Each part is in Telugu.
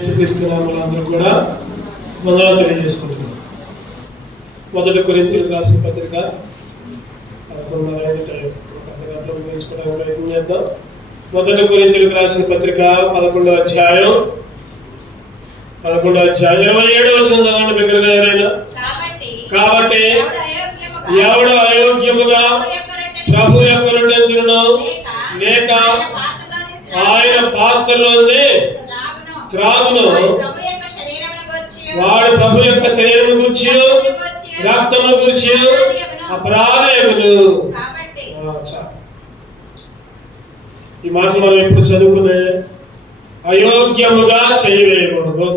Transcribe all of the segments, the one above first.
అందరూ కూడా వందనాలు తెలియజేసుకుంటున్నాం. 1 కొరింథీయులకు రాసిన పత్రిక 1 కొరింథీయులకు రాసిన పత్రిక 11వ అధ్యాయం 27వ వచనం చదవండి బిగ్గరగా ఎవరైనా. కాబట్టి ఎవడు అయోగ్యముగా ప్రభు యొక్క రొట్టెను తినును లేక ఆయన పాత్రలోనే త్రాగును వాడు ప్రభు యొక్క శరీరమును గూర్చి రక్తమును గూర్చి అపరాధయగును. ఈ మాటలు మనం ఎప్పుడు చదువుకునే అయోగ్యముగా చేయవేయకూడదు.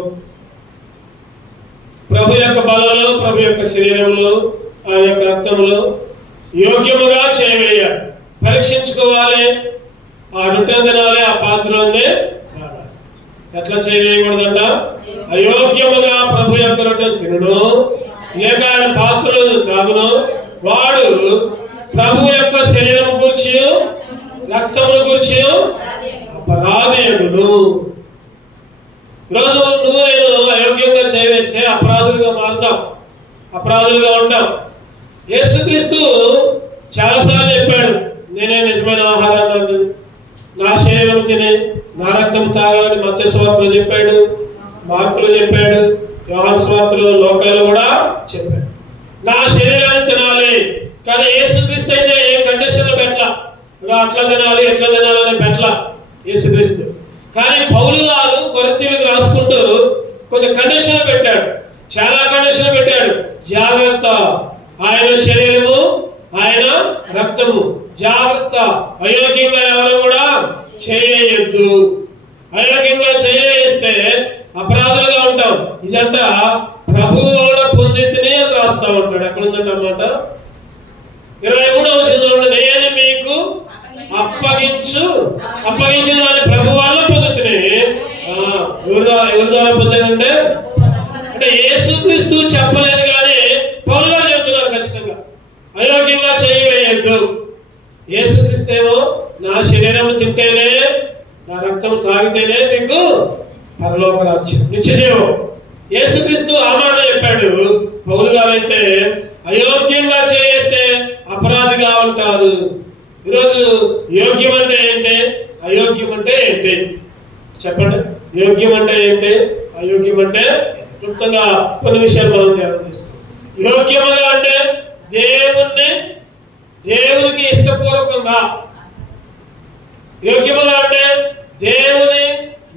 ప్రభు యొక్క బలలో ప్రభు యొక్క శరీరంలో ఆయన యొక్క రక్తంలో యోగ్యముగా చేయవేయాలి. పరీక్షించుకోవాలి. ఆ రొట్టె తినాలి, ఆ పాత్రలోనే త్రాగాలి. ఎట్లా చేయవేయకూడదంట? అయోగ్యముగా ప్రభు యొక్క రొట్టెను తినును లేక ఆయన పాత్రలో త్రాగును వాడు ప్రభు యొక్క శరీరం గూర్చి రక్తమును గూర్చి అపరాధయగును. ఈరోజు నువ్వు నేను అయోగ్యంగా చేయవేస్తే అపరాధులుగా మారుతాం, అపరాధులుగా ఉంటాం. యేసుక్రీస్తు చాలాసార్లు చెప్పాడు, నేనే నిజమైన ఆహారాన్ని, నా శరీరం తిని నా రక్తం తాగాలని మత్తయి సువార్తలో చెప్పాడు, మార్కులో చెప్పాడు, యోహాను సువార్తలో, లోకాల్లో కూడా చెప్పాడు. నా శరీరాన్ని తినాలి. కానీ యేసుక్రీస్తు అయితే ఏ కండిషన్లో పెట్టలా, అట్లా తినాలి ఎట్లా తినాలని పెట్టలా యేసుక్రీస్తు. కానీ పౌలు గారు కొరింథీయులకు రాసుకుంటూ కొన్ని కండిషన్లు పెట్టాడు, చాలా కండిషన్లు పెట్టాడు. జాగ్రత్త, ఆయన శరీరము ఆయన రక్తము జాగ్రత్త, అయోగ్యంగా ఎవరు కూడా చేయొద్దు. అయోగ్యంగా చేస్తే అపరాధులుగా ఉంటాం. ఇదంట ప్రభువు వలన పొందితిని అని రాస్తా ఉంటాడు. ఎక్కడ ఉందంట అన్నమాట? 23వ వచనంలో నేను మీకు అప్పగించిన దాన్ని ప్రభు వలన పొందితిని. ఎవరి ద్వారా పొందానంటే అంటే యేసుక్రీస్తు చెప్పలేదు, కానీ పౌలు గారు చెబుతున్నారు ఖచ్చితంగా అయోగ్యంగా చేయవేయద్దు. యేసుక్రీస్తు ఏమో నా శరీరం తింటేనే నా రక్తం తాగితేనే మీకు పరలోక రాజ్యం, నిత్యజీవం. యేసుక్రీస్తు ఆ మాట చెప్పాడు. పౌలు గారు అయితే అయోగ్యంగా చేస్తే అపరాధిగా ఉంటారు. ఈరోజు యోగ్యం అంటే ఏంటి, అయోగ్యం అంటే ఏంటి చెప్పండి? యోగ్యం అంటే ఏంటి, అయోగ్యం అంటే క్లుప్తంగా కొన్ని విషయాలు మనం ధ్యానం చేసుకోవాలి. యోగ్యముగా అంటే దేవునికి ఇష్టపూర్వకంగా, యోగ్యముగా అంటే దేవుని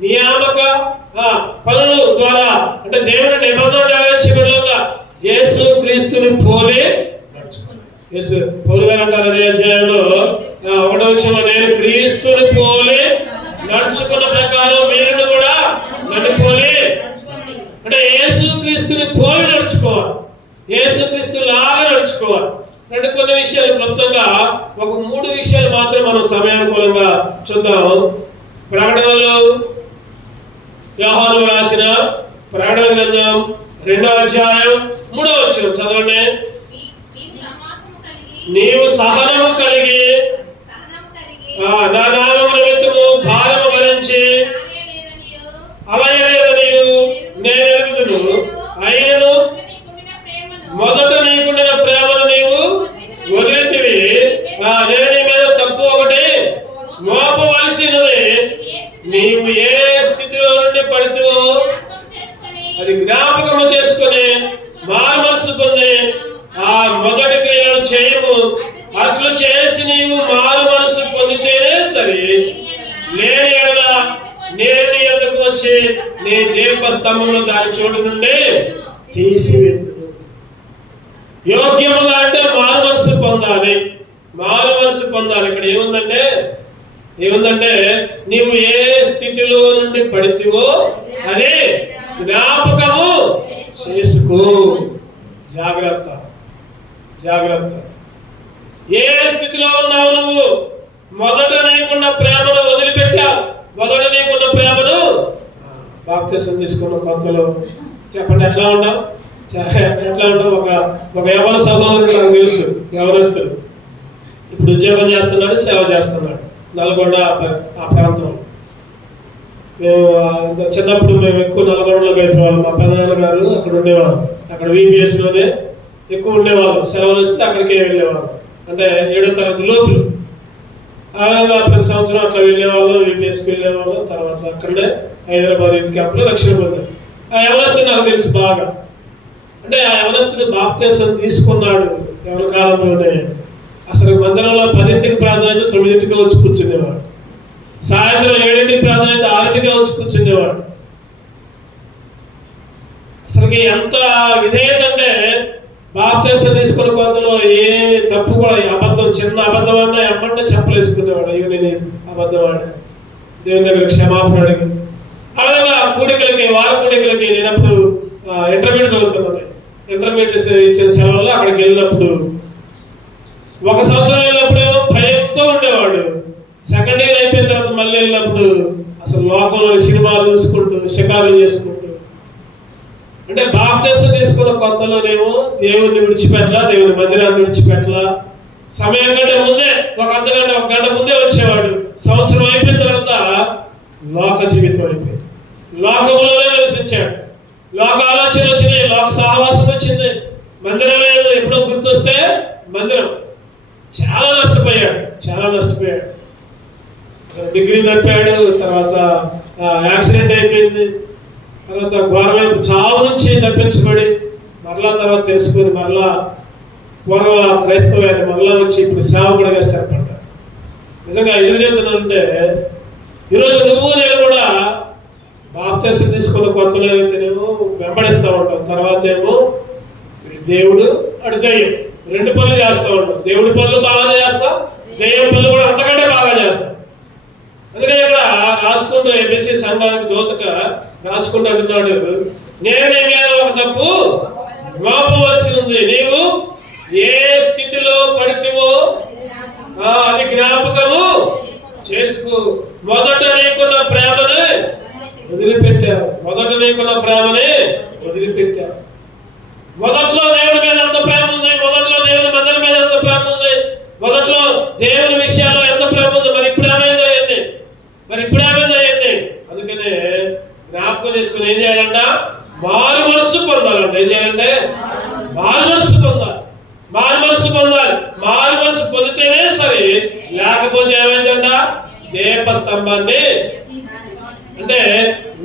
నియామక పనుల ద్వారా, అంటే దేవుని నిబంధన నెరవేర్చబడగా యేసు క్రీస్తుని పోలి నడుచుకోవాలి. పౌలు గారు అంటారు అదే అధ్యాయంలో 1వ వచనంలో, నేను క్రీస్తుని పోలి నడుచుకున్న ప్రకారం మీరు కూడా నన్ను పోలి, అంటే యేసు క్రీస్తుని పోలి నడుచుకోవాలి, యేసు క్రీస్తు లాగా నడుచుకోవాలి. కొన్ని విషయాలు క్లుప్తంగా ఒక 3 విషయాలు మాత్రం మనం సమయానుకూలంగా చూద్దాం. ప్రకటనలు, యోహాను రాసిన ప్రకటన గ్రంథం 2వ అధ్యాయం 3వ వచనం చదవండి. నీవు సహనము కలిగి నా నామము నిమిత్తము భారము భరించి అలయలేదనియు నేను ఎరుగుదును. అయినను మొదట నీకుండిన ప్రేమను నీవు వదిలితివి. నేను నీ మీద తప్పు ఒకటి మోపవలసినది. నీవు ఏ స్థితిలో నుండి పడితేవో అది జ్ఞాపకము చేసుకుని మారు మనసు పొంది ఆ మొదటి క్రియలను చేయము. అట్లు చేసి నీవు మారు మనసు పొందితేనే సరే, లేని ఎడల నేను నీ యొద్దకు వచ్చి నీ దీపస్తంభమును దాని చోటు నుండి తీసివేతును. యోగ్యముగా అంటే మారు మనసు పొందాలి, మారు మనసు పొందాలి. ఇక్కడ ఏముందంటే నీవు ఏ స్థితిలో నుండి పడితేవో అదే జ్ఞాపకము చేసుకో. జాగ్రత్త, జాగ్రత్త. ఏ స్థితిలో ఉన్నావు నువ్వు? మొదట నీకున్న ప్రేమను వదిలిపెట్టా. మొదట నీకున్న ప్రేమను బాప్తిసం తీసుకున్న కొత్తలో చెప్పండి ఎట్లా ఉంటాం? ఒక యవన సహోదరుడు నాకు తెలుసు, యవనస్తుడు. ఇప్పుడు ఉద్యోగం చేస్తున్నాడు, సేవ చేస్తున్నాడు నల్గొండ ఆ ప్రాంతంలో. మేము చిన్నప్పుడు మేము ఎక్కువ నల్గొండలో గడిపేవాళ్ళం. మా పెదనాన్న గారు అక్కడ ఉండేవారు. అక్కడ VBSలోనే ఎక్కువ ఉండేవాళ్ళం. సెలవులు వస్తే అక్కడికే వెళ్ళేవాళ్ళం. అంటే 7వ తరగతి లోపులు. ఆ విధంగా ప్రతి సంవత్సరం అట్లా వెళ్ళేవాళ్ళం. VBSకి వెళ్ళేవాళ్ళం. తర్వాత అక్కడే హైదరాబాద్ యూత్ క్యాంప్లో రక్షణ పొందాం. ఆ యవనస్తుడు నాకు తెలుసు బాగా. అంటే ఆ యవనస్తుడు బాప్తిసం తీసుకున్నాడు యవన కాలంలోనే. అసలు మందిరంలో 10ంటికి ప్రార్థన అయితే 9ంటికి వచ్చి కూర్చునేవాడు. సాయంత్రం 7ంటికి ప్రార్థన అయితే 6ంటికి వచ్చి కూర్చునేవాడు. అసలుకి ఎంత విధేయత అంటే బాప్తిసం తీసుకున్న కొత్తలో ఏ తప్పు కూడా అబద్ధం, చిన్న అబద్ధం అన్నా ఎమ్మంటే చెప్పలేసుకునేవాడు. అయ్యో నేను అబద్ధం ఆడా, దేవుని దగ్గర క్షమాపణ అడిగి. ఆ విధంగా కూడికలకి, వార కూడికలకి నేను అప్పుడు ఇంటర్మీడియట్ చదువుతున్నాను. ఇంటర్మీడియట్ ఇచ్చిన సెలవుల్లో అక్కడికి వెళ్ళినప్పుడు, ఒక సంవత్సరం వెళ్ళినప్పుడు భయంతో ఉండేవాడు. సెకండ్ ఇయర్ అయిపోయిన తర్వాత మళ్ళీ వెళ్ళినప్పుడు అసలు లోకంలో సినిమాలు చూసుకుంటూ షికారులు చేసుకుంటూ. అంటే బాప్తిసం తీసుకున్న కొత్తలోనేమో దేవుడిని విడిచిపెట్టలా, దేవుని మందిరాన్ని విడిచిపెట్టలా. సమయం కంటే ముందే ఒక అర్ధగంట, 1 గంట ముందే వచ్చేవాడు. సంవత్సరం అయిపోయిన తర్వాత లోక జీవితం అయిపోయింది. లోకంలోనే నివసించాడు. లోక ఆలోచనలు వచ్చినాయి, లోక సహవాసం వచ్చింది. మందిరం లేదు. ఎప్పుడో గుర్తొస్తే మందిరం. చాలా నష్టపోయాడు, చాలా నష్టపోయాడు. డిగ్రీ తప్పాడు. తర్వాత యాక్సిడెంట్ అయిపోయింది. తర్వాత ఘోరమైన చావు నుంచి తప్పించబడి మరలా తర్వాత తెలుసుకొని మరలా పూర్వ క్రైస్తవాన్ని మరలా వచ్చి ఇప్పుడు సేవకుడిగా స్థిరపడ్డాడు. నిజంగా ఎందుకు చెప్తున్నానంటే, ఈరోజు నువ్వు నేను కూడా బాప్తిసం తీసుకున్న కొత్తలో అయితేనేమో వెంబడిస్తూ ఉంటాం. తర్వాత ఏమో దేవుడు అటు దెయ్యం, 2 పనులు చేస్తూ ఉంటాం. దేవుడి పనులు బాగానే చేస్తాం, దెయ్యం పనులు కూడా అంతకంటే బాగా చేస్తాం. అందుకని ఇక్కడ రాసుకుంటూ ABC సంఘానికి దూతగా రాసుకుంటూ అంటున్నాడు, నేను నీ మీద ఒక తప్పు మోపవలసి ఉంది. నీవు ఏ స్థితిలో పడితివో అది జ్ఞాపకము చేసుకో. మొదట నీకున్న ప్రేమని వదిలిపెట్టావు. మొదట నీకున్న ప్రేమని వదిలిపెట్టావు. మొదట్లో దేవుడి మీద ఎంత ప్రేమ ఉంది, మొదట్లో దేవుని మందిరం మీద ఎంత ప్రేమ ఉంది, మొదట్లో దేవుని విషయాల్లో ఎంత ప్రేమ ఉంది. మరి ఇప్పుడు ఏమైందో అయ్యండి, మరి ఇప్పుడు ఏమైందో అయ్యండి. అందుకనే జ్ఞాపకం చేసుకుని ఏం చేయాలంట, మారు మనస్సు పొందాలంట. ఏం చేయాలంటే మారు మనస్సు పొందాలి, మారు మనస్సు పొందాలి. మారు మనస్సు పొందితేనే సరే, లేకపోతే ఏమైందంట, దీపస్తంభాన్ని అంటే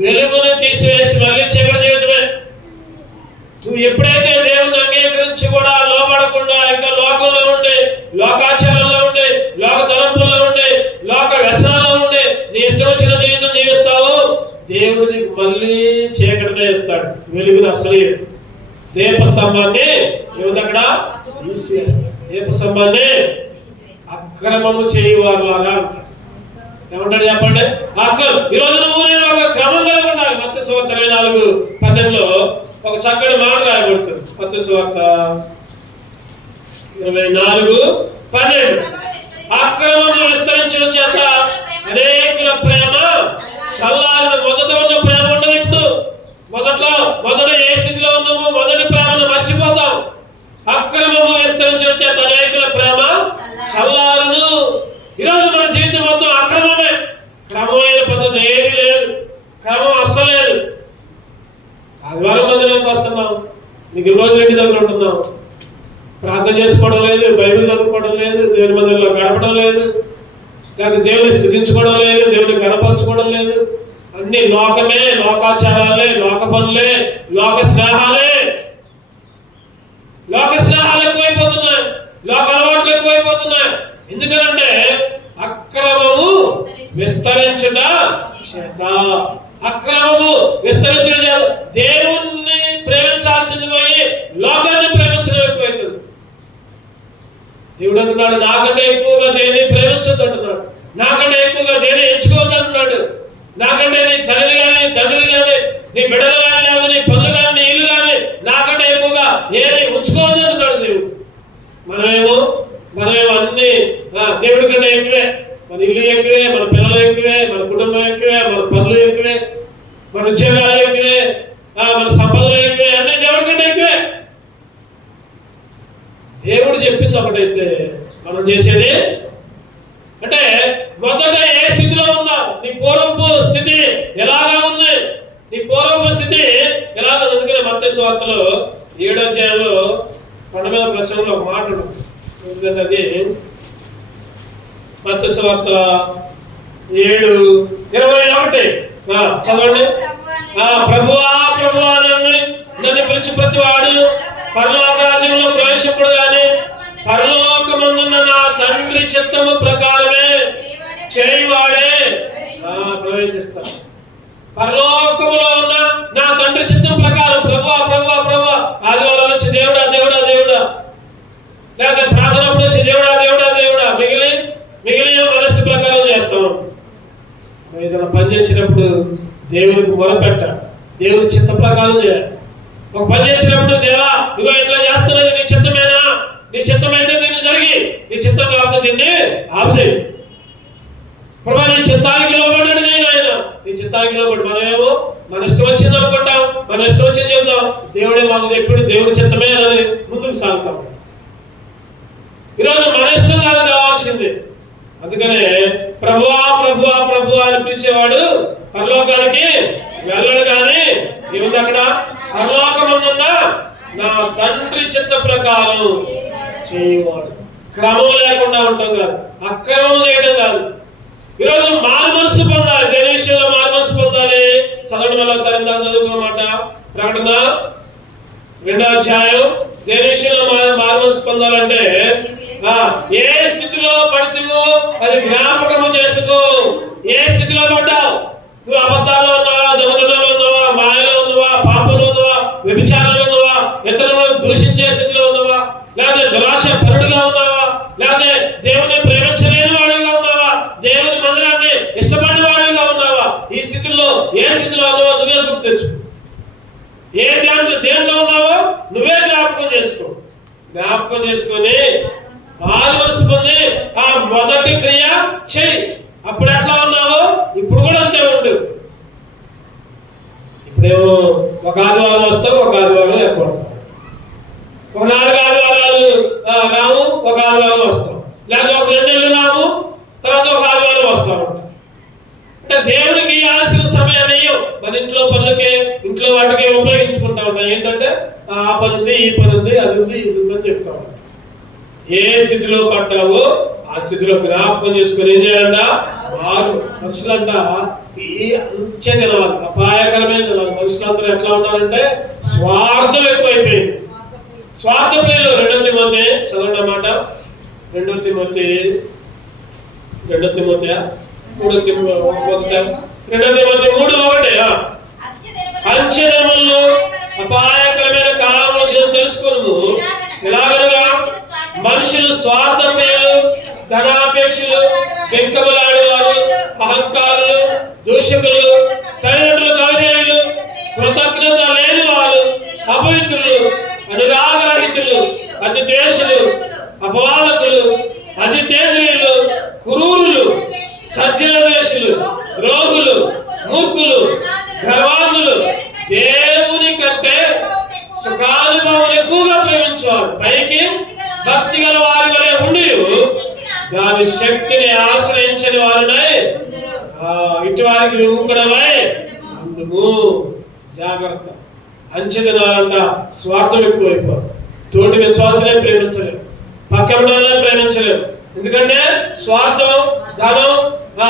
వెలుగును తీసివేసి మళ్ళీ చీకటి చేయడమే. నువ్వు ఎప్పుడైతే దేవుని అంగీకరించి కూడా లోపడకుండా ఇంకా లోకంలో ఉండి, లోకాచారంలో ఉండి, లోక తలంపుల్లో ఉండి, లోక వ్యసనాల్లో ఉండి నీ ఇష్టం వచ్చిన జీవితం జీవిస్తావు, దేవుడు నీకు మళ్ళీ చీకటినే ఇస్తాడు. వెలుగును అసలు దీపస్తంభాన్ని ఏముంది అక్కడ తీసివేస్తాడు. దీపస్తంభాన్ని అక్రమము చేయవారులాగా ఏమంటాడు చెప్పండి, అక్రమం. ఈరోజు నువ్వు నేను ఒక క్రమం కలిగి ఉండాలి. మత్తయి సువార్త 24:12 ఒక చక్కటి మాట రాయబడుతుంది. మత్తయి సువార్త 24:12 అక్రమము విస్తరించడం చేత అనేకుల ప్రేమ చల్లారిన. మొదట ఉన్న ప్రేమ ఉండదు ఇప్పుడు. మొదట ఏ స్థితిలో ఉన్నామో మొదటి ప్రేమను మర్చిపోతాం. అక్రమము విస్తరించడం చేత అనేకుల ప్రేమ చల్లారును. ఈరోజు మన జీవితం మొత్తం అక్రమమే. క్రమమైన పద్ధతి ఏది లేదు, క్రమం అస్సలు లేదు. ఆదివారం మందిరానికి వస్తున్నాం, మీకు రోజులు ఇంటి దగ్గర ఉంటున్నాం, ప్రార్థన చేసుకోవడం లేదు, బైబిల్ చదువుకోవడం లేదు, దేవుని మందిరంలో గడపడం లేదు, లేదా దేవుని స్థుతించుకోవడం లేదు, దేవుని గణపరచుకోవడం లేదు. అన్ని లోకమే, లోకాచారాలే, లోక పనులే, లోక స్నేహాలే. లోక స్నేహాలు ఎక్కువైపోతున్నాయి, లోక అలవాట్లు ఎక్కువైపోతున్నాయి. ఎందుకనంటే అక్రమము విస్తరించుట చేత. అక్రమము విస్తరించడం చేత దేవుణ్ణి ప్రేమించాల్సింది పోయి లోకాన్ని ప్రేమించడం ఎక్కువైతుంది. దేవుడు అంటున్నాడు, నాకంటే ఎక్కువగా దేన్ని ప్రేమించొద్దు అంటున్నాడు. నాకంటే ఎక్కువగా దేన్ని ఎంచుకోవద్దు అంటున్నాడు. నాకంటే నీ తల్లి కానీ, తండ్రి కానీ, నీ బిడ్డలు కానీ, లేదా నీ పనులు కానీ, నీ ఇల్లు కానీ నాకంటే ఎక్కువగా ఏది ఉంచుకోవద్దు అంటున్నాడు దేవుడు. మనమేమో అన్ని దేవుడి కంటే ఎక్కువే. మన ఇల్లు ఎక్కువే, మన పిల్లలు ఎక్కువే, మన కుటుంబం ఎక్కువే, మన పనులు ఎక్కువే, మన ఉద్యోగాలు ఎక్కువే, మన సంపదలు ఎక్కువే, అన్ని దేవుడి కంటే ఎక్కువే. దేవుడు చెప్పింది ఒకటైతే మనం చేసేది అంటే మొదట ఏ స్థితిలో స్థితిలో ఉన్నావు? నీ పూర్వపు స్థితి ఎలాగా ఉంది? నీ పూర్వపు స్థితి ఎలాగ? అందుకనే మత్తయి సువార్తలో 7వ అధ్యాయంలో కొండ మీద ప్రసంగంలో ఒక మాట ఉంటుంది. ఎందుకంటే అది మత్తయి సువార్త 7:21 చదవండి. ప్రభువా ప్రభువా నన్ను పిలిచి ప్రతి వాడు పరలోక రాజ్యంలో ప్రవేశింపడు గాని పరలోకమందున్న నా తండ్రి చిత్తము ప్రకారమే చేయవాడే ప్రవేశిస్తాడు. పరలోకములో ఉన్న నా తండ్రి చిత్తం ప్రకారం ప్రభువా ప్రభువా ప్రభువా ఆదివారం నుంచి దేవుడా దేవుడా దేవుడా, లేకపోతే ప్రార్థనప్పుడు వచ్చి దేవుడా దేవుడా దేవుడా, మిగిలి మన ఇష్ట ప్రకారం చేస్తాం. ఏదైనా పని చేసినప్పుడు దేవునికి మొరపెట్ట, దేవుని చిత్త ప్రకారం చేయాలి. ఒక పని చేసినప్పుడు దేవా ఇగో ఇట్లా చేస్తున్నది నీ చిత్తమేనా? నీ చిత్తమైతే దీన్ని జరిగి, నీ చిత్తం కాకపోతే దీన్ని ఆపేయి. ప్రభా నీ చిత్తానికి లోబడ్డాడు నేను ఆయన, నీ చిత్తానికి లోబడి. మనమేమో మన ఇష్టం వచ్చింది అనుకుంటాం, మన ఇష్టం వచ్చింది చెబుతాం. దేవుడే మాకు చెప్పాడు, దేవుడి చిత్తమే అని ముందుకు సాగుతాం. ఈరోజు మన ఇష్టం కాదు కావాల్సింది. అందుకనే ప్రభువా ప్రభువా ప్రభువా అని పిలిచేవాడు పరలోకానికి వెళ్ళడు కానీ ఏముంది అక్కడ? పరలోకమందున్న నా తండ్రి చిత్త ప్రకారం చేయవాడు. క్రమం లేకుండా ఉండటం కాదు, అక్రమం చేయడం కాదు. ఈరోజు మారు మనసు పొందాలి. దేని విషయంలో మారు మనసు పొందాలి? చదవండి మళ్ళీ ఒకసారి. ఇందాక చదువుకున్నమాట ప్రకటన 2వ అధ్యాయం. దేని విషయంలో మారు మనసు పొందాలంటే ఏ స్థితిలో పడితేవో అది జ్ఞాపకము చేసుకో. ఏ స్థితిలో పడ్డావు? నువ్వు అబద్ధాల్లో ఉన్నావా, దొంగతనంలో ఉన్నావా, మాయలో ఉన్నావా, పాపంలో ఉన్నావా, వ్యభిచారంలో ఉన్నావా, ఇతరులను దూషించే స్థితిలో ఉన్నావా, లేకపోతే దురాశ పరుడుగా ఉన్నావా, లేకపోతే దేవుని ప్రేమించలేని వాడిగా ఉన్నావా, దేవుని మందిరాన్ని ఇష్టపడిన వాడిగా ఉన్నావా? ఈ స్థితిలో ఏ స్థితిలో ఉన్నావో నువ్వే గుర్తించు. ఏ దేంట్లో ఉన్నావో నువ్వే జ్ఞాపకం చేసుకో. జ్ఞాపకం చేసుకొని మారు మనసు పొంది ఆ మొదటి క్రియ చెయ్యి. అప్పుడు ఎట్లా ఉన్నావో ఇప్పుడు కూడా అంతే ఉండు. ఇప్పుడేమో ఒక ఆదివారం వస్తావు, ఒక ఆదివారం లేకపోతాం. ఒక 4 ఆదివారాలు రాము, ఒక ఆదివారం వస్తాం. లేకపోతే ఒక 2 నెలలు రాము, తర్వాత ఒక ఆదివారం వస్తాం. అంటే దేవునికి ఆలస్యం సమయాన్ని మన ఇంట్లో పనులకే, ఇంట్లో వాటికే ఉపయోగించుకుంటా ఉంటాం. ఏంటంటే ఆ పని ఉంది, ఈ పని ఉంది, అది ఉంది, ఇది ఉందని చెప్తా ఉంటాం. ఏ స్థితిలో పడ్డావో ఆ స్థితిలో జ్ఞాపకం చేసుకుని ఏం చేయాలంట? మనుషులంట ఈ అంచె తినాలి, అపాయకరమైన తినాలి. మనుషులందరూ ఎట్లా ఉన్నారంటే స్వార్థం ఎక్కువైపోయింది, స్వార్థ ప్రియులు. 2 తిమోతి చదవండి అన్నమాట. 2 తిమోతి 3 అంచె దినముల్లో అపాయకరమైన కాలం వచ్చిన తెలుసుకును. ఎలాగనగా మనుషులు స్వార్థ ప్రియులు, ధనాపేక్షలు, వెంకబలాడేవారు, అహంకారులు, దూషకులు, తల్లిదండ్రులకు అవిధేయులు, కృతజ్ఞత లేని వారు, అపవిత్రులు, అనురాగరహితులు, అతి ద్వేషులు, అపవాదకులు, అజితేంద్రియులు, క్రూరులు, సజ్జన ద్వేషులు, ద్రోహులు, మూర్ఖులు, గర్వాంధులు, దేవుని కంటే సుఖానుభవం ఎక్కువగా ప్రేమించేవాడు. పైకి భక్తి గల వారి వలె ఉండి దాని శక్తిని ఆశ్రయించని వారినై ఇటు వారికి విముఖుడమై ఉండుము. జాగ్రత్త. అంచె దినాలంట స్వార్థం ఎక్కువైపోతుంది. తోటి విశ్వాసనే ప్రేమించలేము, పక్కనే ప్రేమించలేము. ఎందుకంటే స్వార్థం, ధనం,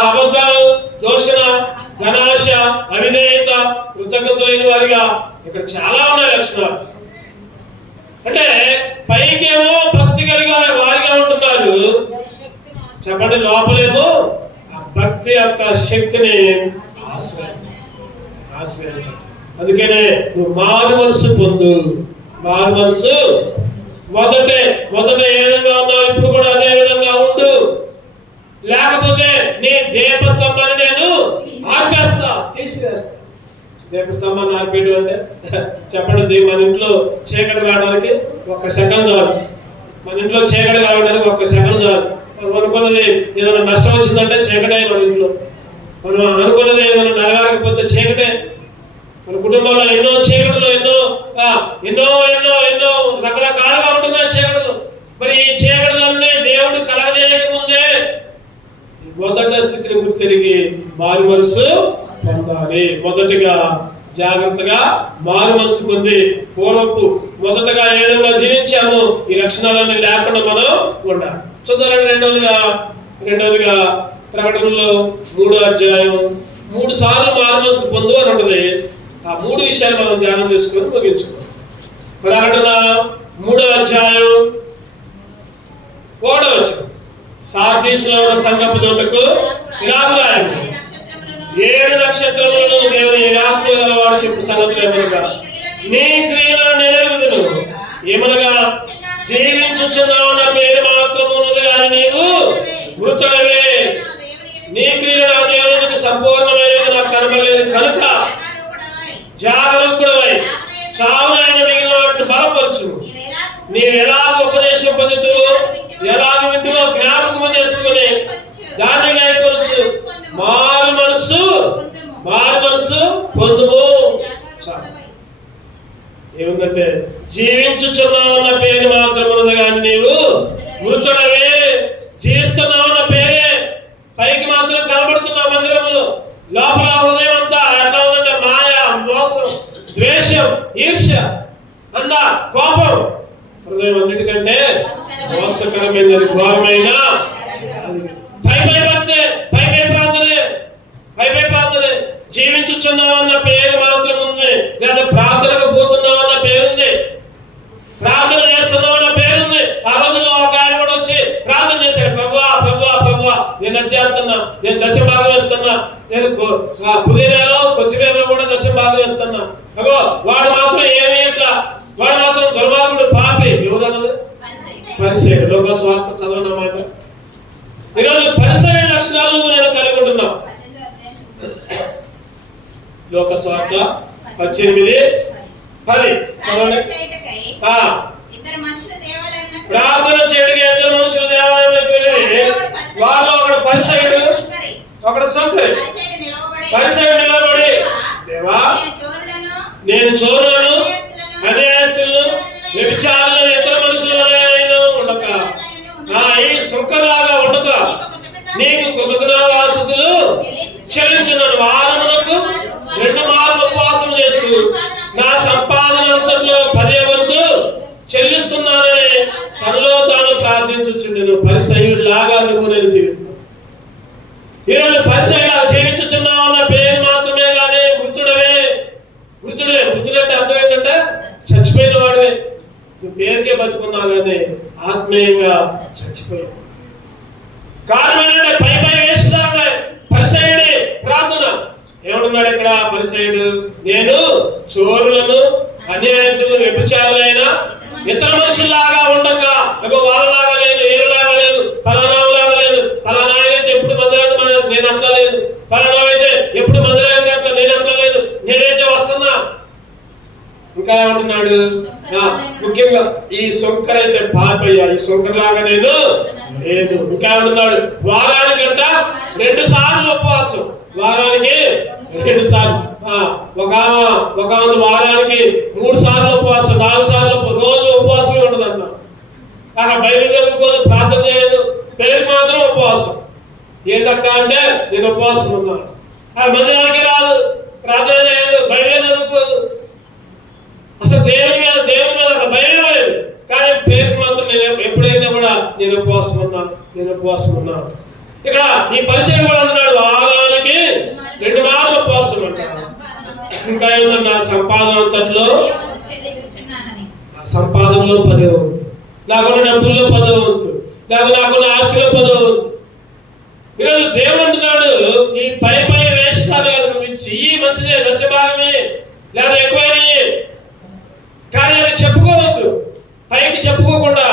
అబద్ధాలు, దోషణ, ధనాశ, అవిధేయత, కృతజ్ఞత లేని వారిగా ఇక్కడ చాలా ఉన్నాయి లక్షణాలు. అంటే పైకేమో భక్తి కలిగా వారిగా ఉంటున్నారు, చెప్పండి లోపలేమో ఆ భక్తి యొక్క శక్తిని ఆశ్రయించాలి. అందుకనే నువ్వు మారు మనసు పొందు. మారు మనసు మొదట ఏ విధంగా ఉన్నావు ఇప్పుడు కూడా అదే విధంగా ఉండు. లేకపోతే నీ దీపస్తంభాన్ని నేను ఆర్పేస్తా, తీసివేస్తా. దీపస్తంభాన్ని ఆర్పేయడం అంటే చెప్పండి, మన ఇంట్లో చీకటి రావడానికి 1 సెకండ్ చాలు. మన ఇంట్లో చీకటి రావడానికి 1 సెకండ్ చాలు. మనం అనుకున్నది ఏదైనా నష్టం వచ్చిందంటే చీకటే. మన ఇంట్లో మనం అనుకున్నది ఏదైనా నెరవేరకపోతే చీకటే. మన కుటుంబంలో ఎన్నో చీకటిలో ఎన్నో రకరకాలుగా ఉంటున్నాయి చీకటిలో. మరి ఈ చీకటిలన్నీ దేవుడు కలగజేయక ముందే మొదట స్థితిని గుర్తిరిగి మారు మనసు పొందాలి. మొదటిగా జాగ్రత్తగా మారు మనసు పొంది పూర్వపు మొదటగా ఏ విధంగా జీవించాము ఈ లక్షణాలన్నీ లేకుండా మనం ఉండాలి. చూద్దారండి. రెండవదిగా ప్రకటనలో 3వ అధ్యాయం 3 సార్లు మారు మనసు పొందు అని ఉంటుంది. ఆ 3 విషయాలు మనం ధ్యానం చేసుకుని ముగించుకోవాలి. ప్రకటన 3వ అధ్యాయం 1వ వచనం. సార్దీసులో ఉన్న సంఘపు దూతకు ఇలాగు రాయండి, 7 నక్షత్రములను దేవుని ఆత్మ గలవాడు చెప్పు సంగతులు ఏమనగా, నీ క్రియలను నెరవేరుదును. ఏమనగా, జీవించుచున్నావు నా పేరు మాత్రము ఉన్నది కానీ నీవు మృతుడవే. నీ క్రియలు నా దేవునికి సంపూర్ణమైనది నాకు కనబడలేదు కనుక జాగరూకుడవై చావునైన మిగిలిన వాటిని బలపరచు. నీవు ఎలాగ ఉపదేశం పొందుతూ ఎలాగ వింటువో జ్ఞాపకము చేసుకుని దాన్ని గైకొనొచ్చు. మారు మనస్సు పొందుము. ఏముందంటే, జీవించుచున్నావు అన్న పేరు మాత్రం ఉన్నది కానీ నీవు మృతుడవే. జీవిస్తున్నావు అన్న పేరే పైకి మాత్రం కనబడుతున్నావు మందిరంలో, లోపల హృదయం అంతా ఎట్లా ఉందంటే మాయ, మోసం, ద్వేషం, ఈర్ష్య, అంద, కోపం. హృదయం అన్నిటికంటే మోసకరమైనది, ఘోరమైన పై ప్రార్థనే. జీవించుచున్నావన్న పేరు మాత్రం ఉంది, లేదా ప్రార్థనకు పోతున్నావన్న పేరుంది, ప్రార్థన చేస్తున్నావన్న పేరుంది. ఆ రోజుల్లో ఒక ఆయన కూడా వచ్చి ప్రార్థన చేశాడు, ప్రభువా నేను అధ్యాత్తున్నా, నేను దశభాగం వేస్తున్నా, నేను పుదీనాలో కొత్తిమీరలో కూడా దశభాగం వేస్తున్నా. అగో వాడు మాత్రం ఏమి ఇట్లా, వాడు మాత్రం దుర్మార్గుడు, పాపి. ఎవరు అన్నది? పరిసయ్యుడు. లోకస్వార్త చదవనమాట. ఈరోజు పరిసయ్యుడి లక్షణాలు నేను కలిగి ఉంటున్నావు. లోకస్వార్త 18:10 ప్రార్థన చేయడానికి 2 మనుషులు దేవాలయంలోకి వెళ్ళి వాళ్ళు ఒకడు పరిసయ్యుడు, ఒకడు సొంకరి. పరిసయ్యుడు నిలబడి, దేవా నేను చోరులను, అన్యాయస్తులను, వ్యభిచారులను, ఇతర మనుషుల ఉండక, ఈ సొంకర్లాగా ఉండక నీకు కృతజ్ఞతాస్తుతులు చెల్లించున్నాను. వారమునకు 2 మార్లు ఉపవాసం చేస్తూ నా సంపాదన అంతట్లో 10వ వంతు చెల్లిస్తున్నానని తనలో తాను ప్రార్థించుచుండెను. పరిసయ్యుడు లాగా నువ్వు నేను జీవిస్తాను. ఈరోజు పరిసయ్యుడు జీవించుచున్నావు అన్న పేరు మాత్రమే కానీ మృతుడంటే అర్థం ఏంటంటే చచ్చిపోయిన వాడివే. నువ్వు పేరుకే బతుకున్నావు కానీ ఆత్మీయంగా చచ్చిపోయావు. కారణం ఏంటంటే పై వేస్తున్నాడు పరిసయ్యుడి ప్రార్థన. ఏమంటున్నాడు ఇక్కడ పరిసయ్యుడు? నేను చోరులను, అన్యాయస్తులను, వ్యభిచారులైన ఇతర మనుషుల్లాగా ఉండక, వాళ్ళలాగా లేను, ఏరులాగా లేను, ఫలానాలాగా లేను, ఫలానా అయితే ఎప్పుడు మందిరాన్ని నేను అట్లా లేదు, ఫలానా అయితే ఎప్పుడు మందిరానికి అట్లా నేను అట్లా లేదు, నేనైతే వస్తున్నా. ఇంకా ఏమంటున్నాడు? ముఖ్యంగా ఈ సొంకర్ అయితే పాపయ్యా, ఈ సొంకర్ లాగా నేను లేదు. ఇంకా ఏమంటున్నాడు? వారానికంట 2 సార్లు ఉపవాసం. వారానికి 2 సార్లు. ఒక వారానికి 3 సార్లు ఉపవాసం, 4 సార్లు రోజు ఉపవాసమే ఉంటుంది అన్న. బైబిల్ చదువుకోదు, ప్రార్థన చేయదు, పేరుకి మాత్రం ఉపవాసం. ఏంటక్క అంటే నేను ఉపవాసం ఉన్నాను. మందిరానికి రాదు, ప్రార్థన చేయదు, బైబిల్ చదువుకోదు, అసలు దేవుని మీద భయమే లేదు. కానీ పేరుకి మాత్రం నేను ఎప్పుడైనా కూడా నేను ఉపవాసం ఉన్నాను. ఇక్కడ ఈ పరిచయం కూడా ఉన్నాడు, వారానికి 2 మార్లు ఉపవాసం ఉన్నాడు. ఇంకా ఏంటన్నా? సంపాదన అంతట్లో, సంపాదనలో 10వ వంతు, నాకున్న డబ్బుల్లో 10వ వంతు, లేదా నాకున్న ఆస్తిలో 10వ వంతు. ఈరోజు దేవుడు అంటున్నాడు, ఈ పై వేస్తాను కదా, నువ్వు ఇయ్యి మంచిదే, దశభాగమే లేదా ఎక్కువైనవి, కానీ అది చెప్పుకోవద్దు. పైకి చెప్పుకోకుండా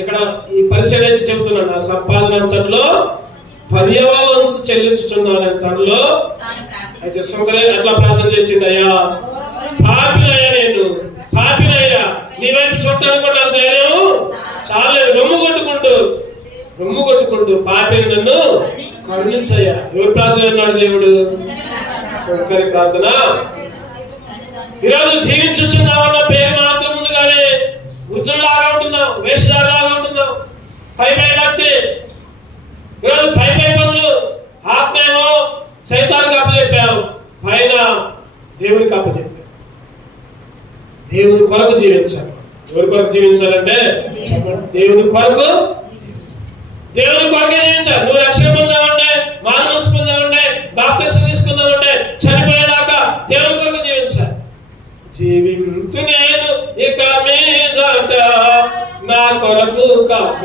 ఇక్కడ ఈ పరిచయం అయితే చెప్తున్నాడు, నా సంపాదన అంతట్లో 10వ వంతు చెల్లించుచున్నాను తనలో. అయితే సొంకరే అట్లా ప్రార్థన చేసిండు, అయ్యా పాపినయ్యా నీ వైపు చూడటానికి కూడా నాకు ధైర్యం చాలేదు. రొమ్ము కొట్టుకుంటూ పాపిని నన్ను కరుణించయ్యా. ఎవరు ప్రార్థన అన్నాడు? దేవుడు. సొంకరి ప్రార్థన. ఈరోజు జీవించుచున్నావన్న పేరు మాత్రం ఉంది కానీ వృద్ధుల్లాగా ఉంటున్నావు, వేషధారులాగా ఉంటున్నావు. పై భక్తి. ఈరోజు పై పనులు దేవునికి అప్పచెప్పాడు. దేవుని కొరకు జీవించాలి. ఎవరి కొరకు జీవించాలంటే దేవుని కొరకు, దేవుని కొరకే జీవించాలి. నువ్వు రక్షణ పొందామంటే, మానవస్ పొందామంటే, బాప్తిసం తీసుకుందామంటే, చనిపోయేదాకా దేవుని కొరకు జీవించాలి. జీవింతు నేను ఇక మీదట నా కొరకు కాక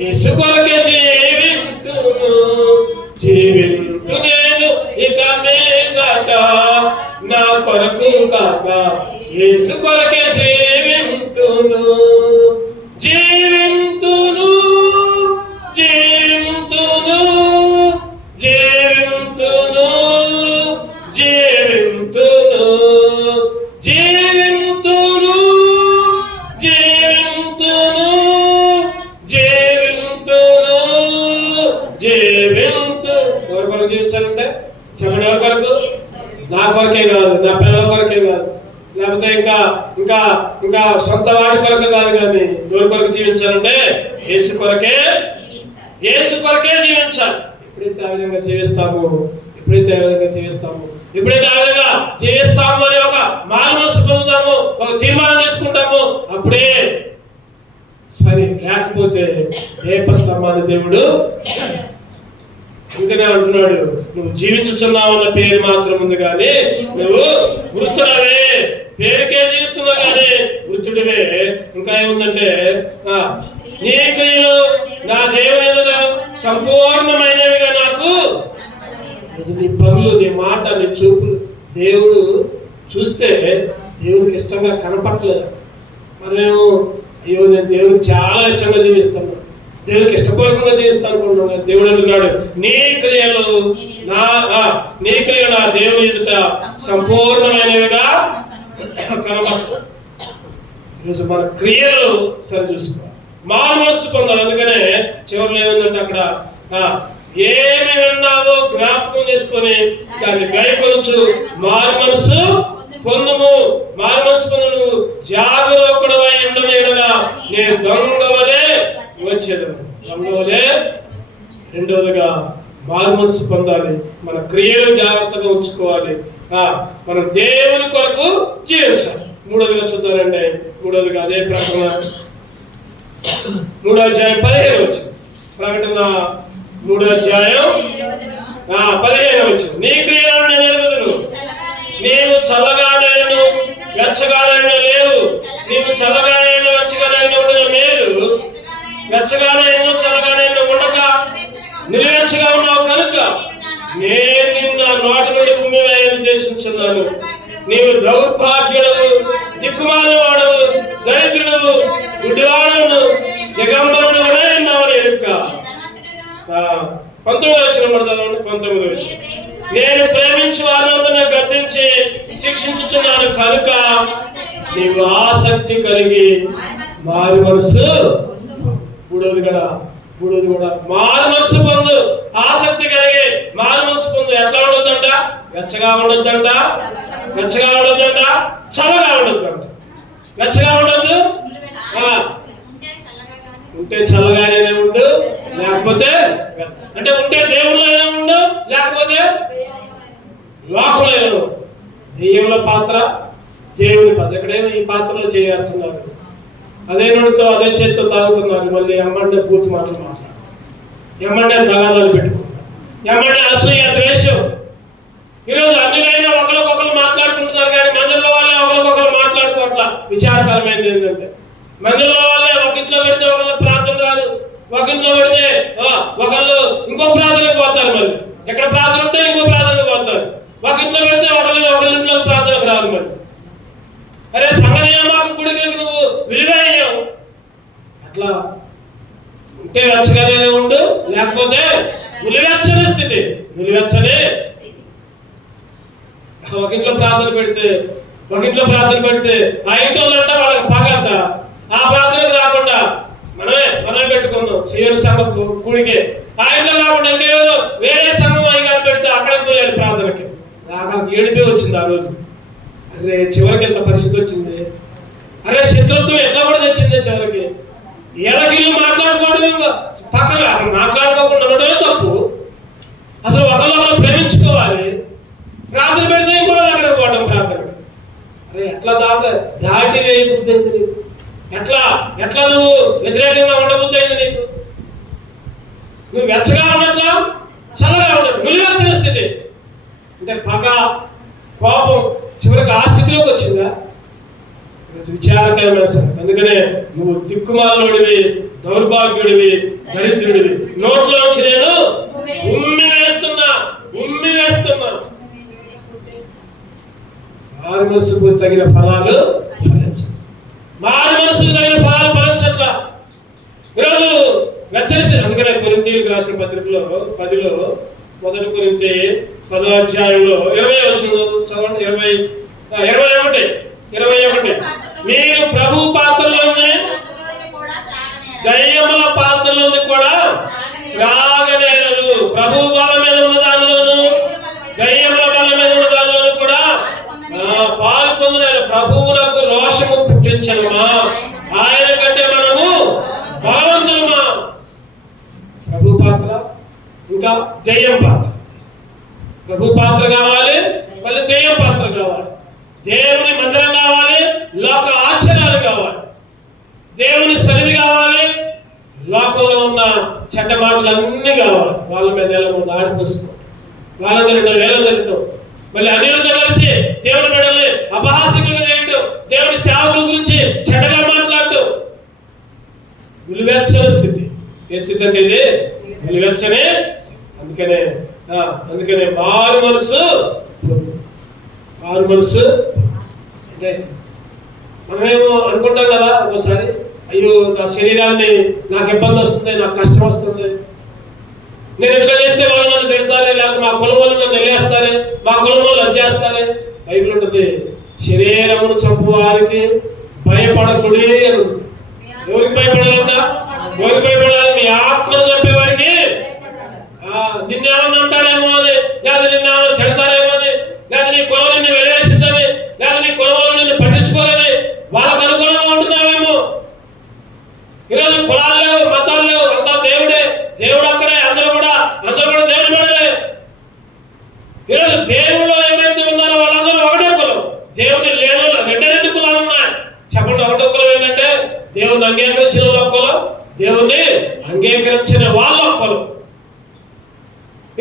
యేసు కొరకే జీవింతును. జీవింతు నేను ఇక మీదట నా కొరకు కాక యేసు కొరకే జీవింతును. జీవింతును జీవింతును జీవింతును జీవింతును జీవింతును జీవింతును జీవింతును జీవింతు. ఎవరి కొరకు జీవించాలంటే చెప్పండి, ఎవరి కొరకు? నా కొరకే కాదు, నా పిల్లల కొరకే కాదు, లేకపోతే ఇంకా ఇంకా ఇంకా సొంత వాడి కొరకు కాదు, కానీ ఎవరి కొరకు జీవించాలంటే యేసు కొరకే, యేసు కొరకే జీవించాలి. ఎప్పుడైతే ఆ విధంగా జీవిస్తాము, ఎప్పుడైతే ఆ విధంగా జీవిస్తాము, ఎప్పుడైతే ఆ విధంగా జీవిస్తాము అని ఒక మారు మనసు పొందుతాము, ఒక తీర్మానం తీసుకుంటాము, అప్పుడే సరే. లేకపోతే దీపస్తంభాన్ని దేవుడు అందుకనే అంటున్నాడు, నువ్వు జీవించుచున్నావు అన్న పేరు మాత్రం ఉంది కానీ నువ్వు మృతుడవే. పేరుకే జీవిస్తున్నావు కానీ మృతుడివే. ఇంకా ఏముందంటే, నీ క్రియలు నా దేవుని ఎదుట సంపూర్ణమైనవిగా నాకు. నీ పనులు, నీ మాట, నీ చూపులు దేవుడు చూస్తే దేవునికి ఇష్టంగా కనపట్టలేదు. మరి నేను అయ్యో నేను దేవునికి చాలా ఇష్టంగా జీవిస్తాను, దేవునికి ఇష్టపూర్వకంగా జీవిస్తాను అనుకుంటున్నాను. దేవుడు అంటున్నాడు, నీ క్రియలు నా దేవుని ఎదుట సంపూర్ణమైనవిగా కనపడతాయి. ఈరోజు మన క్రియలు సరి చూసుకోవాలి, మారు మనస్సు పొందాలి. అందుకనే చివరిలో ఏముందంటే అక్కడ, ఏమి విన్నావో జ్ఞాపకం చేసుకొని దాన్ని గైకొనొచ్చు, మారు మనస్సు పొందుము. మారు మనస్సు పొందు. నువ్వు జాగరూకుడవై ఉండని ఎడల నేను దొంగవలే వచ్చేదను. దొంగవలే. రెండవదిగా మారు మనస్సు పొందాలి, మన క్రియలు జాగ్రత్తగా ఉంచుకోవాలి, మనం దేవుని కొరకు జీవించాలి. మూడవదిగా చూద్దానండి. మూడవదిగా అదే ప్రకటన 3వ అధ్యాయం 15 వచ్చింది. ప్రకటన 3వ అధ్యాయం 15 వచ్చింది. నీ క్రియలను నేను ఎరుగుదును, నీవు చల్లగానైనను వెచ్చగానైనా లేవు. నీవు చల్లగానైనా వెచ్చగానైనా ఉండిన మేలు, వెచ్చగానైనా చల్లగానైనా ఉండక నిలువెచ్చగా ఉన్నావు కనుక నేను నిన్న నోటి నుండి కుమ్మివేయని ఉద్దేశించున్నాను. నీవు దౌర్భాగ్యుడవు, దిక్కుమాలిన వాడవు, దరిద్రుడవు, గుడ్డివాడవును, దిగంబరుడు ఉన్నావని ఎరుక. 19 వచనం పడుతుందండి. 19 వచనం, నేను ప్రేమించి వారిని గద్దించి శిక్షించుచున్నాను కనుక నీవు ఆసక్తి కలిగి మారు మనసు. మూడోది కూడా మారు మనసు పొందు. ఆసక్తి కలిగి మారు మనసు పొందు. ఎట్లా ఉండొద్దంట? వెచ్చగా ఉండొద్దంట, వెచ్చగా ఉండొద్దంట, చల్లగా ఉండొద్దంట. వెచ్చగా ఉండొద్దు, ఉంటే చల్లగానే ఉండు, లేకపోతే అంటే ఉంటే దేవుళ్ళైనా ఉండు, లేకపోతే లోకంలో. దెయ్యముల పాత్ర, దేవుని పాత్ర. ఎక్కడేమో ఈ పాత్రలో చేస్తున్నారు, అదే నోటితో అదే చేతితో తాగుతున్నారు. మళ్ళీ ఎమ్మండే బూత్ మాటలు మాట్లాడుతున్నారు, ఎమ్మండే తగాదాలు పెట్టుకుంటారు, ఎమ్మండే అసూయ, ద్వేషం. ఈరోజు అన్నిలైనా ఒకరికొకరు మాట్లాడుకుంటున్నారు, కానీ మందిరంలో వాళ్ళే ఒకరికొకరు మాట్లాడుకోవట్లా. విచారకరమైనది ఏంటంటే, మందిరంలో వాళ్ళే ఒకింట్లో పెడితే ఒకళ్ళు ప్రార్థన రాదు, ఒకింట్లో పెడితే ఒకళ్ళు ఇంకో ప్రార్థనకు పోతారు. మళ్ళీ ఎక్కడ ప్రార్థన ఉంటే ఇంకో ప్రార్థనకు పోతారు. ఒకింట్లో పెడితే ఒకళ్ళింట్లో ప్రార్థనకు రాదు. మళ్ళీ అరే సంగనియామాకు గుడికి నువ్వు విలువయ్యావు. అట్లా ఉంటే వెచ్చగానే ఉండు, లేకపోతే నిలువెచ్చని స్థితి, నిలువెచ్చని. ఒకింట్లో ప్రార్థన పెడితే ఆ ఇంటి వాళ్ళంట వాళ్ళకి పగంట, ఆ ప్రార్థనకు రాకుండా మనమే పెట్టుకున్నాం సీఎం సంఘం కూడికే. ఆ ఇంట్లో రాకుండా ఇంకెవరు వేరే సంఘం అయ్యగారు పెడితే అక్కడికి పోయారు ప్రార్థనకి. ఏడిపోయి వచ్చింది ఆ రోజు. అరే చివరికి ఎంత పరిస్థితి వచ్చింది. అరే శత్రుత్వం ఎట్లా కూడా తెచ్చింది చివరికి. ఎలగిళ్ళు మాట్లాడుకోవడం, పక్కన మాట్లాడుకోకుండా ఉండటమే తప్పు. అసలు ఒకళ్ళు ప్రేమించుకోవాలి. ప్రార్థన పెడితే ఇంకో దగ్గర పోవడం ప్రార్థన. అరే ఎట్లా దాటి వేయ బుద్ధి అయింది నీకు? ఎట్లా నువ్వు వ్యతిరేకంగా ఉండబుద్ధి అయింది నీకు? నువ్వు వెచ్చగా ఉన్నట్లా చల్లగా ఉన్నట్టు నిలువెచ్చని స్థితి అంటే పగ, కోపం చివరికి ఆ స్థితిలోకి వచ్చిందా? విచారకరమైన సంగతి. అందుకనే నువ్వు దిక్కుమాలినోడివి, దౌర్భాగ్యుడివి, దరిద్రుడివి. నోట్లోంచి నేను ఉమ్మి వేస్తున్నా. మారు మనసుకు తగిన ఫలాలు ఫలించాలి. మారు మనసుకు తగిన ఫలాలు ఫలించట్లా. ఈరోజు వెచ్చని. అందుకనే కొరింథీయులకు రాసిన పత్రికలో 10లో 1 కొరింథీ 10వ అధ్యాయంలో 20 వచ్చింది చదవండి. 21 మీరు ప్రభు పాత్రలోనే దయ్యముల పాత్రలోని కూడా త్రాగలేరు. ప్రభు బల మీద ఉన్న దానిలోను దయ్యముల బల మీద ఉన్న దానిలోను కూడా పాలు పొందలేరు. ప్రభువులకు రోషము పుట్టించనుమా? ఆయన కంటే మనము బలవంతులమా? ప్రభు పాత్ర ఇంకా దెయ్యం పాత్ర. ప్రభు పాత్ర కావాలి, మళ్ళీ దెయ్యం పాత్ర కావాలి. దేవుని మందిరం కావాలి, లోక ఆచారాలు కావాలి. దేవుని సన్నిధి కావాలి, లోకంలో ఉన్న చెడ్డ మాటలన్నీ కావాలి. వాళ్ళ మీద ఆడిపోసుకోవడం, వాళ్ళని తినడం, వేలం తినడం, మళ్ళీ అన్యులతో కలిసి దేవుని బిడ్డల్ని అపహాస్యంగా చేయడం, దేవుని సేవకుల గురించి చెడ్డగా మాట్లాడటం. నిలువెచ్చని స్థితి. ఏ స్థితి అంటే ఇది? నిలువెచ్చని. అందుకనే మారు మనసు అంటే మనమేమో అనుకుంటాం కదా ఒకసారి, అయ్యో నా శరీరాన్ని నాకు ఇబ్బంది వస్తుంది, నాకు కష్టం వస్తుంది, నేను ఎట్లా చేస్తే వాళ్ళు నన్ను తిడతారే, లేకపోతే మా కులం వాళ్ళు నన్ను వెళ్ళేస్తారే, మా కులం వాళ్ళు వచ్చేస్తారే. బైబిల్ ఉంటుంది, శరీరమును చంపువారికి భయపడకుడి అని ఉంటుంది. ఎవరికి భయపడాలంట? ఎవరికి భయపడాలి? మీ ఆత్మను చంపేవాడికి. నిన్నేమన్నా అంటారేమో అని, లేదా నిన్నేమన్నా తిడతారేమో అని, లేదా నీ కులం నిన్ను వెలివేసిందని, లేదా నీ కులం వాళ్ళు నిన్ను పట్టించుకోరని వాళ్ళకు అనుకూలంగా ఉంటున్నావేమో. ఈరోజు కులాలు లేవు, మతాలు లేవు, అంతా దేవుడే. దేవుడు అక్కడే, అందరూ కూడా దేవుని బిడ్డలే. ఈరోజు దేవుళ్ళు ఎవరైతే ఉన్నారో వాళ్ళందరూ ఒకటే కులం. దేవుని లేని రెండు కులాలు ఉన్నాయి. చెప్పండి, ఒకటో కులం ఏంటంటే దేవుని అంగీకరించిన వాళ్ళ కులం, దేవుణ్ణి అంగీకరించిన వాళ్ళ కులం.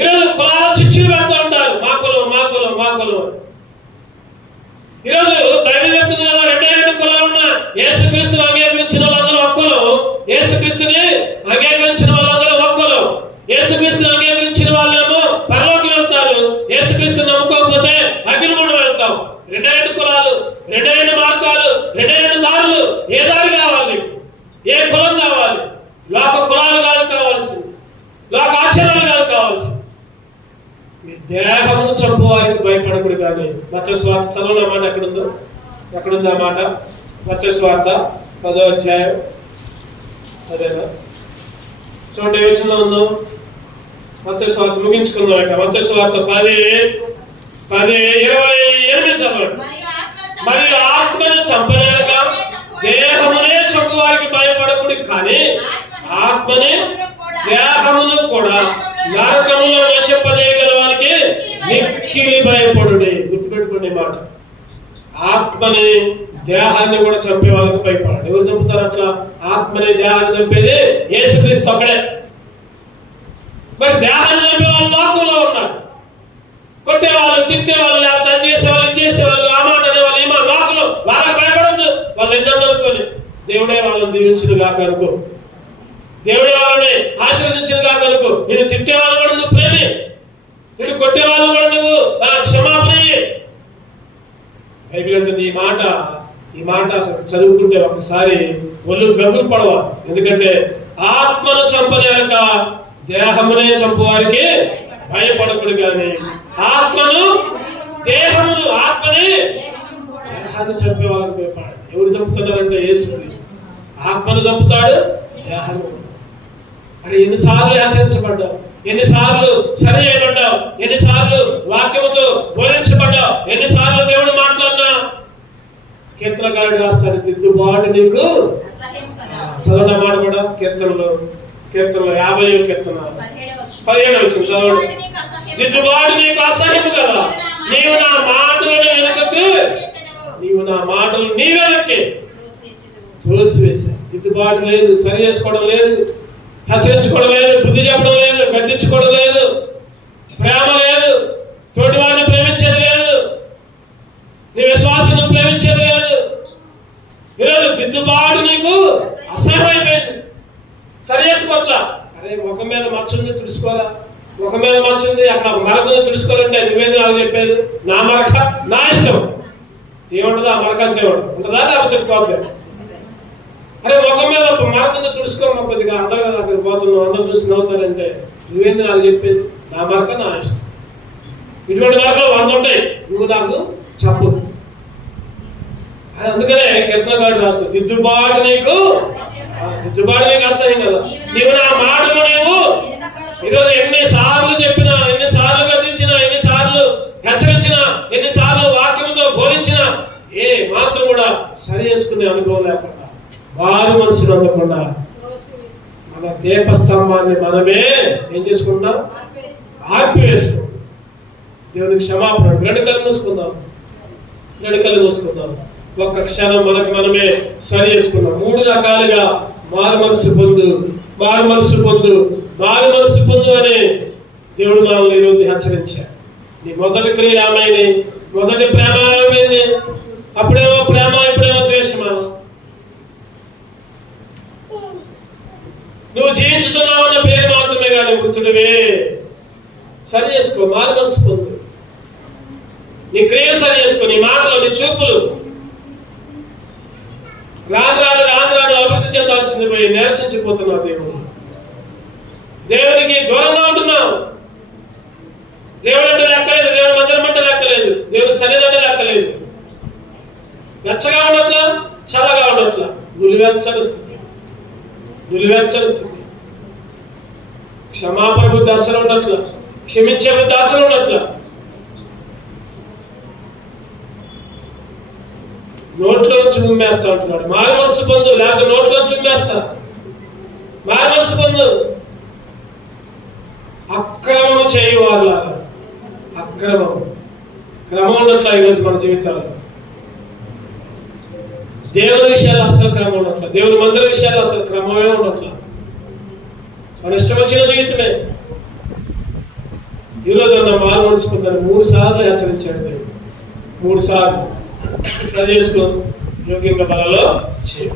ఈరోజు కులాల చిచ్చులు పెడతా ఉంటారు, మా కులం. ఈరోజు బైబిల్ చెప్తుంది కదా, రెండు కులాలు ఉన్నాయి. యేసుక్రీస్తుని అంగీకరించిన వాళ్ళందరూ ఒక కులం, యేసుక్రీస్తుని అంగీకరించిన వాళ్ళందరూ ఒక కులం. యేసుక్రీస్తుని అంగీకరించిన వాళ్ళేమో పరలోకి వెళ్తారు, యేసుక్రీస్తుని నమ్ముకోకపోతే అగ్నిగుండం వెళ్తాం. రెండు కులాలు, రెండు మార్గాలు, రెండు దారులు. ఏ దారి కావాలి? ఏ కులం కావాలి? లోక కులాలు కాదు కావాల్సింది, లోక ఆచారాలు కాదు కావాల్సింది. మీ దేహమును చంపువారికి భయపడకూడదు. కానీ మత్తయి సువార్త చదవని మాట ఎక్కడుంది ఆ మాట? మత్తయి సువార్త 10వ అధ్యాయం. అదేనా? చూడండి, ఏ వచనంలో ఉందో. మత్తయి సువార్త ముగించుకుందాం. ఇక మత్తయి సువార్త 10:28 చదవండి. మరియు ఆత్మను చంపలేక దేహమునే చంపువారికి భయపడకూడదు, కానీ ఆత్మని దేహమును కూడా నరకములో నశింపజేయగలవానికి మిక్కిలి భయపడుడి. గుర్తుపెట్టుకోండి మాట. ఆత్మని దేహాన్ని కూడా చంపే వాళ్ళకి భయపడాలి. ఎవరు చంపుతారు అట్లా? ఆత్మని దేహాన్ని చంపేది యేసుక్రీస్తు ఒక్కడే. మరి దేహాన్ని చంపే వాళ్ళు లోకంలో ఉన్నారు. కొట్టేవాళ్ళు, తిట్టేవాళ్ళు, లేకపోతే అది చేసేవాళ్ళు, ఇది చేసేవాళ్ళు, ఆ మాట అనేవాళ్ళు, ఈ మాట లోకంలో. వాళ్ళకి భయపడద్దు. వాళ్ళు ఎన్నో అనుకోని దేవుడే వాళ్ళని దీవించును గాక అనుకో, దేవుడే వాళ్ళని ఆశీర్వదించును గాక అనుకో. నేను తిట్టేవాళ్ళు కూడా నువ్వు ప్రేమి, నేను కొట్టేవాళ్ళు కూడా నువ్వు క్షమాపణ. బైబిల్ అంటుంది ఈ మాట అసలు చదువుకుంటే ఒక్కసారి ఒళ్ళు గగురు పడవాలి. ఎందుకంటే ఆత్మను చంపలేక దేహమునే చంపువారికి భయపడకుడు, కానీ ఆత్మని దేహాన్ని చంపే వాళ్ళకి భయపడాలి. ఎవరు చంపుతున్నారంటే యేసుక్రీస్తు. ఆత్మను చంపుతాడు, దేహాన్ని. అరే ఎన్నిసార్లు ఆచరించబడ్డావు, ఎన్నిసార్లు సరి చేయబడ్డావు, ఎన్నిసార్లు వాక్యముతో బోధించబడ్డావు, ఎన్నిసార్లు దేవుడు మాట్లాడినా. కీర్తనకారుడు రాస్తాడు, దిద్దుబాటు నీకు చదవడం మాట కూడా. కీర్తనలో 50వ కీర్తన 17 వచ్చింది చదవండి. దిద్దుబాటు నీకు అసహ్యము కదా, నీవు నా మాటలను వెనుకకు, నీవు నా మాటలు నీ వెనక్కి తోసివేశా. దిద్దుబాటు లేదు, సరి చేసుకోవడం లేదు, హెచ్చరించుకోవడం లేదు, బుద్ధి చెప్పడం లేదు, గద్దించుకోవడం లేదు, ప్రేమ లేదు, తోటి వారిని ప్రేమించేది లేదు, నీ విశ్వాసం ప్రేమించేది లేదు. ఈరోజు దిద్దుబాటు నీకు అసహ్యమైపోయింది, సరి చేసుకోవట్లా. అరే ముఖం మీద మచ్చుంది తుడుచుకోరా, ముఖం మీద మచ్చుంది అక్కడ ఒక మరక తుడుచుకోవాలంటే నువ్వేది నాకు చెప్పేది, నా మరక నా ఇష్టం. ఏముంటుందా ఆ మరక అంతే ఉంటుందా, లేకపోతే పోద్దాం. అరే ముఖం మీద మరకను తుడుచుకోమా, కొద్దిగా అందరూ కదా అక్కడ పోతున్నావు, అందరూ చూసి నవ్వుతారంటే నువ్వేంది నాకు చెప్పేది, నా మరక నా ఇష్టం. ఇటువంటి మరకలు 100 ఉంటాయి, నువ్వు నాకు చెప్పు. అది అందుకనే కీర్తనకారుడు రాస్తూ దిద్దుబాటు నీకు అసహ్యం కదా. నీవు నా మాటలు నీవు ఈరోజు ఎన్నిసార్లు చెప్పినా, ఎన్నిసార్లు గద్దించినా, ఎన్నిసార్లు హెచ్చరించినా, ఎన్నిసార్లు వాక్యంతో బోధించినా ఏ మాత్రం కూడా సరి చేసుకునే అనుభవం లేకుండా, వారు మనసును అందకుండా మన దీపస్తంభాన్ని మనమే ఏం చేసుకున్నాం, ఆర్పివేసుకున్నాం. దేవునికి క్షమాపణ. 2 కళ్ళు మూసుకుందాం. ఒక్క క్షణం మనకు మనమే సరి చేసుకున్నాం. 3 రకాలుగా మారు మనసు పొందు అని దేవుడు మనల్ని ఈరోజు హెచ్చరించాడు. నీ మొదటి క్రియ ఏమైంది, మొదటి ప్రేమ ఏమైంది, అప్పుడేమో ప్రేమ, ఇప్పుడేమో ద్వేషమా. నువ్వు జీవించుతున్నావన్న పేరు మాత్రమే కానీ మృతుడివే. సరి చేసుకో, మారు మనసు పొందు. నీ క్రియలు సరి చేసుకో, నీ మాటలు, నీ చూపులు. రాను అభివృద్ధి చెందాల్సింది పోయి నిరసించిపోతున్నావు. దేవునికి దూరంగా ఉంటున్నావు. దేవుడు అంటే లెక్కలేదు, దేవుని మందిరం అంటే లెక్కలేదు, దేవుని సన్నిధి అంటే లెక్కలేదు. వెచ్చగా ఉండట్లా, చల్లగా ఉండట్లా, నులివెచ్చని స్థితి. క్షమాపణ బుద్ధి అసలు ఉండట్లా, క్షమించే బుద్ధి అసలు ఉండట్లా. నోట్లో నుంచి ఉమ్మేస్తా అంటున్నాడు. మారు మనసు పొందు, లేకపోతే నోట్లో నుంచి ఉమ్మేస్తా. మారు మనసు పొందు. అక్రమము చేయువారులాగా, క్రమం ఉండట్లా ఈరోజు మన జీవితాల్లో. దేవుని విషయాలు అసలు క్రమం ఉండట్లా, దేవుని మందిర విషయాలు అసలు క్రమమే ఉండట్లా. మన ఇష్టం వచ్చిన జీవితమే. ఈరోజు నా మారు మనసు పొందని 3 సార్లు హెచ్చరించాడు దేవుడు. 3 సార్లు సరి చేసుకో, యోగ్యంగా బలలో చేయ.